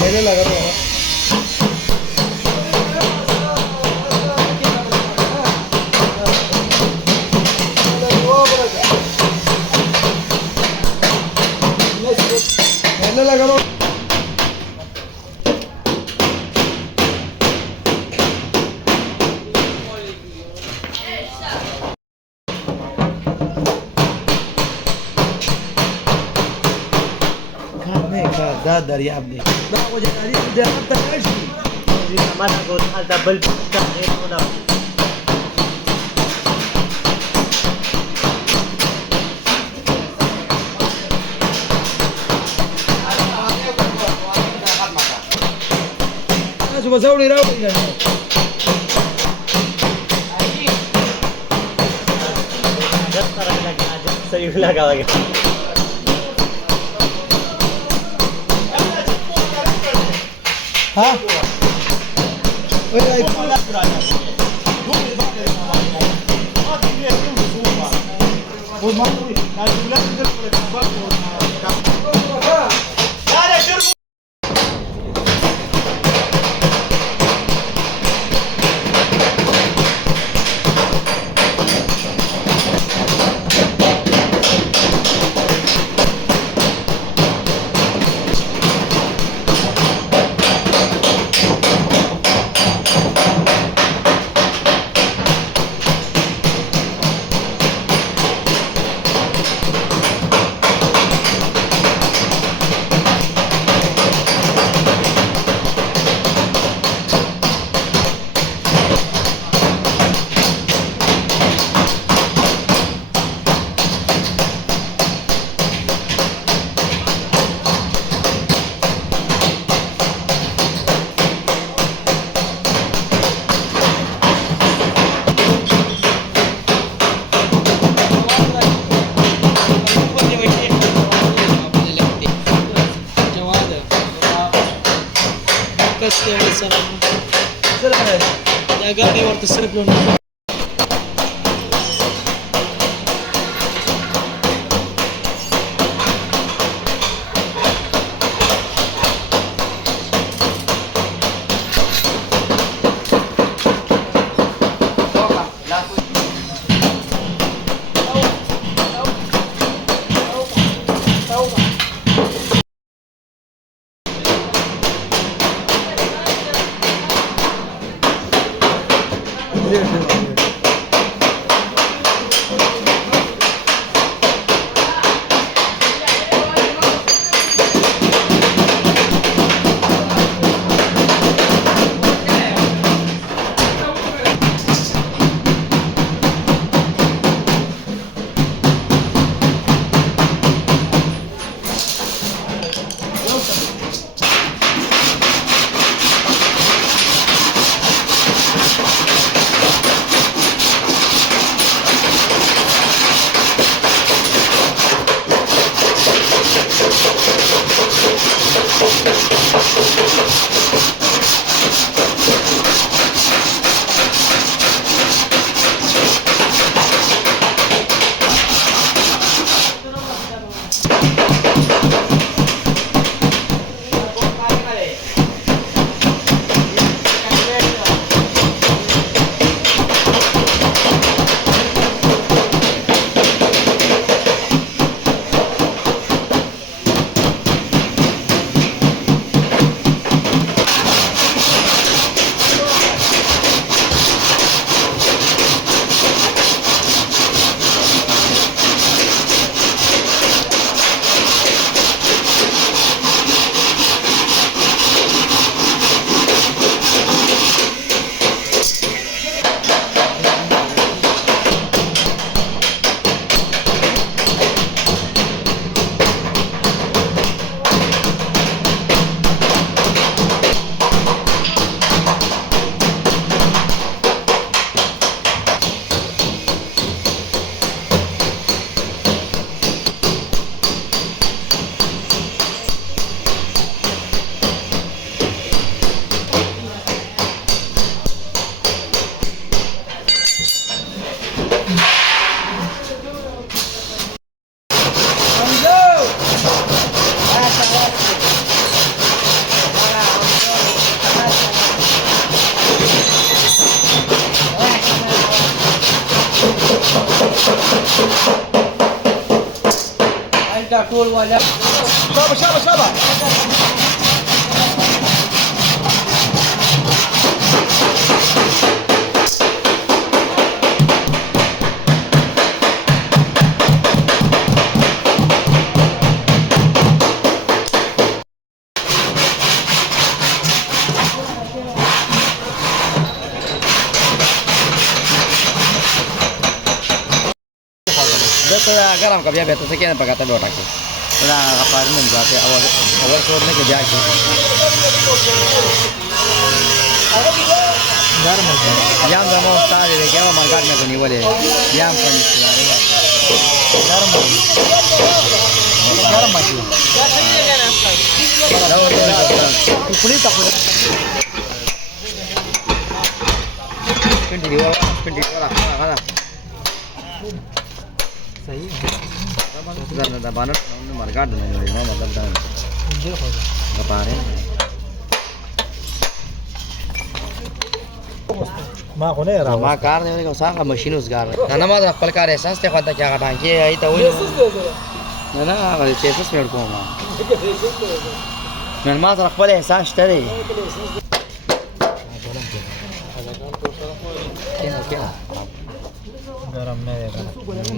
मेरे लगा रहा मेरे लगा रहा dari abdi. Dah aku jadi dia apa sih? Jadi mana aku double tak itu dah. Coba saya udah rapi kan. Sekarang lagi aja. Saya ulang lagi. हाँ या गाडीवर तर सरकलो Yes. ټول والا شابه गरम का बिया तो से क्या पकाता है बेटा को ना अपार्टमेंट जाते और छोड़ने के जाके गरम हो गया जाम जानो स्टार है क्या मार्केट में बनी वाले जाम पानी गरम मत पुलिस तक कंटिन्यू वाला सही है ज़्यादा बानर हमने मार्केट में ना मतलब दान मुझे हो बता रहे हैं माँ को नहीं रहा माँ कार ने को सारा मशीन उस कार ना माँ तो पल कार एहसास ते खाता क्या करता है कि आई तो वही ना वाले चेसस में उड़को माँ मैं माँ तो पल एहसास तेरे क्या गरम में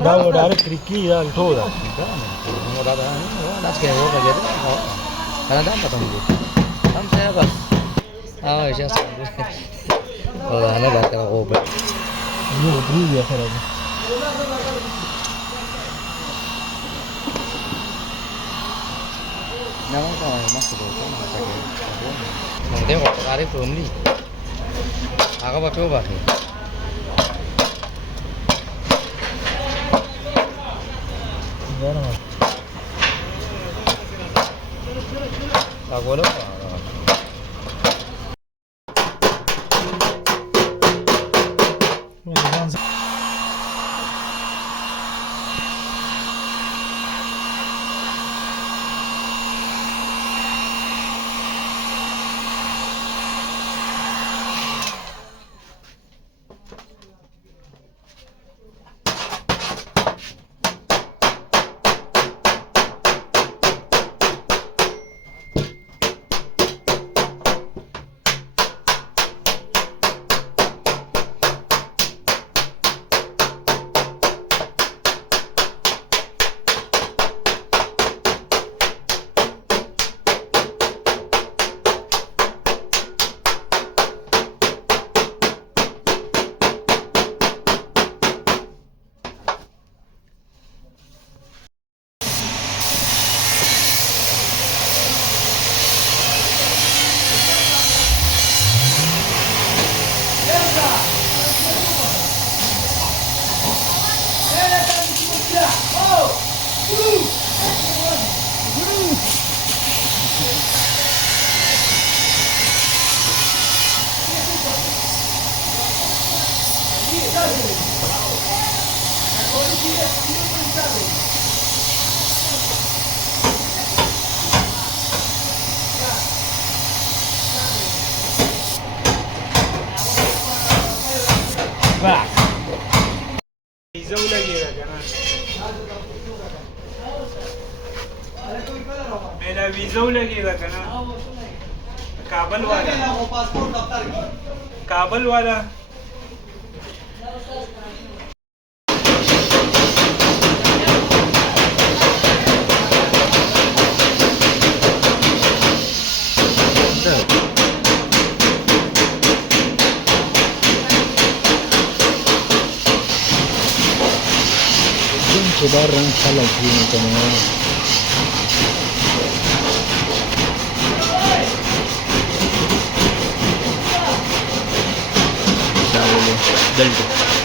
डाल डायरेक्ट क्रिकी या अल्टो दा वो दादा नाच के वो लगे थे खाना दाम पता मुझे हम से बस हाँ ऐसा और आने बात करा वो पे ये उतरी गया फिर अभी ना वो मस्त तो देखो तारीख तो हमली आगे बाकी वो बाकी बोलो मेरा वीज़ा लगेगा ना काबल वाला coba rangka lagi teman Alto